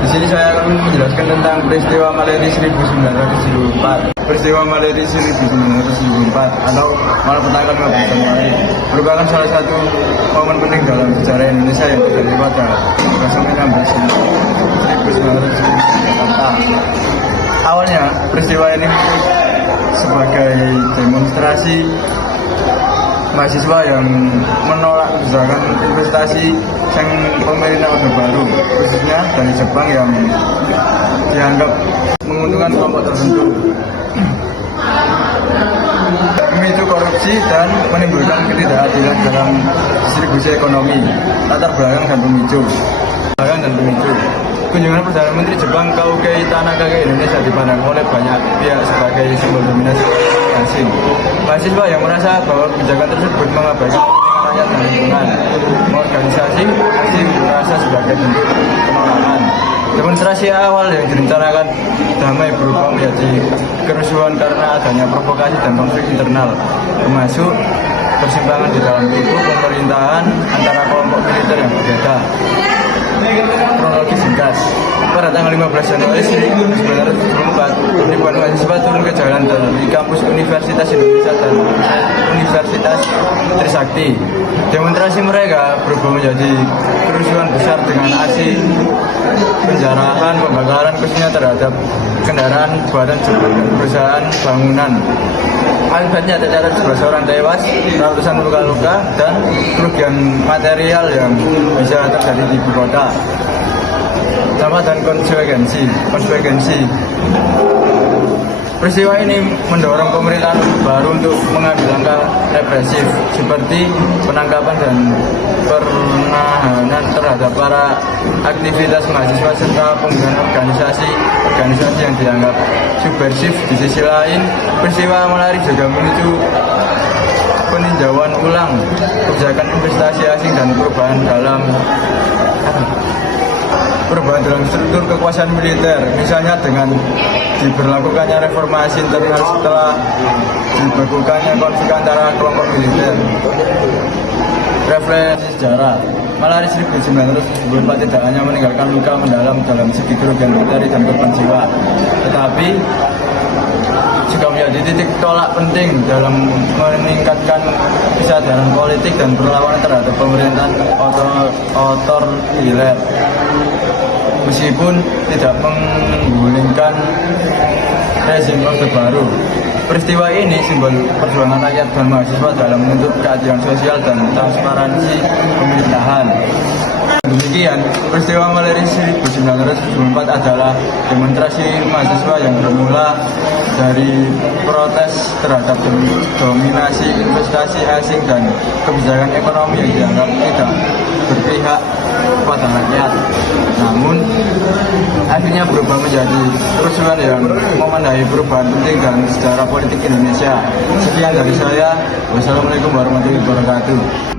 Di sini saya akan menjelaskan tentang peristiwa Maleri 1974. Peristiwa Maleri 1974 atau malapetaka 15 Januari merupakan salah satu momen penting dalam sejarah Indonesia yang terjadi pada 1974. Awalnya peristiwa ini sebagai demonstrasi mahasiswa yang menolak kebijakan investasi yang pemerintah Orde Baru, khususnya dari Jepang yang dianggap menguntungkan kelompok tertentu, memicu korupsi dan menimbulkan ketidakadilan dalam distribusi ekonomi. Latar belakang dan pemicu. Kunjungan Perdana Menteri Jepang Koukei Tanaka ke Indonesia dipandang oleh banyak pihak sebagai simbol dominasi asing. Mahasiswa yang merasa bahwa kebijakan tersebut mengabaikan kepentingan rakyat dan lingkungan, organisasi asing merasa sebagai bentuk penolakan. Demonstrasi awal yang direncanakan damai berubah menjadi kerusuhan karena adanya provokasi dan konflik internal, termasuk persimpangan di dalam tubuh pemerintahan antara kelompok militer yang berbeda. Kronologi singkat, pada tanggal 15 Januari 1974, ribuan mahasiswa turun ke jalan dari kampus Universitas Indonesia dan Universitas Trisakti. Demonstrasi mereka berubah menjadi kerusuhan besar dengan aksi penjarahan, pembakaran khususnya terhadap kendaraan buatan Jepang dan perusahaan bangunan. Akibatnya tercatat 11 orang tewas, ratusan luka-luka, dan kerugian material yang bisa terjadi di ibu kota. Dampak dan konsekuensi. Peristiwa ini mendorong pemerintahan baru untuk mengambil langkah represif seperti penangkapan dan penahanan terhadap para aktivitas mahasiswa serta penggunaan organisasi yang dianggap subversif. Di sisi lain, peristiwa Maleri juga memicu peninjauan ulang kebijakan investasi asing dan perubahan dalam struktur kekuasaan militer, misalnya dengan diberlakukannya reformasi internal setelah dibekukannya konflik antara kelompok militer. Referensi sejarah, Maleri 1974 tidak hanya meninggalkan luka mendalam dalam segi kerugian materi dan korban jiwa, tetapi juga menjadi titik tolak penting dalam meningkatkan kesadaran politik dan perlawanan terhadap pemerintahan otoriter. Meskipun tidak menggulingkan rezim Orde Baru, peristiwa ini simbol perjuangan rakyat dan mahasiswa dalam menuntut keadilan sosial dan transparansi pemerintahan. Demikian, peristiwa Maleri 1974 adalah demonstrasi mahasiswa yang bermula dari protes terhadap dominasi investasi asing dan kebijakan ekonomi yang dianggap tidak berpihak kepada rakyat. Namun, akhirnya berubah menjadi kerusuhan yang memengaruhi perubahan penting dalam sejarah politik Indonesia. Sekian dari saya. Wassalamualaikum warahmatullahi wabarakatuh.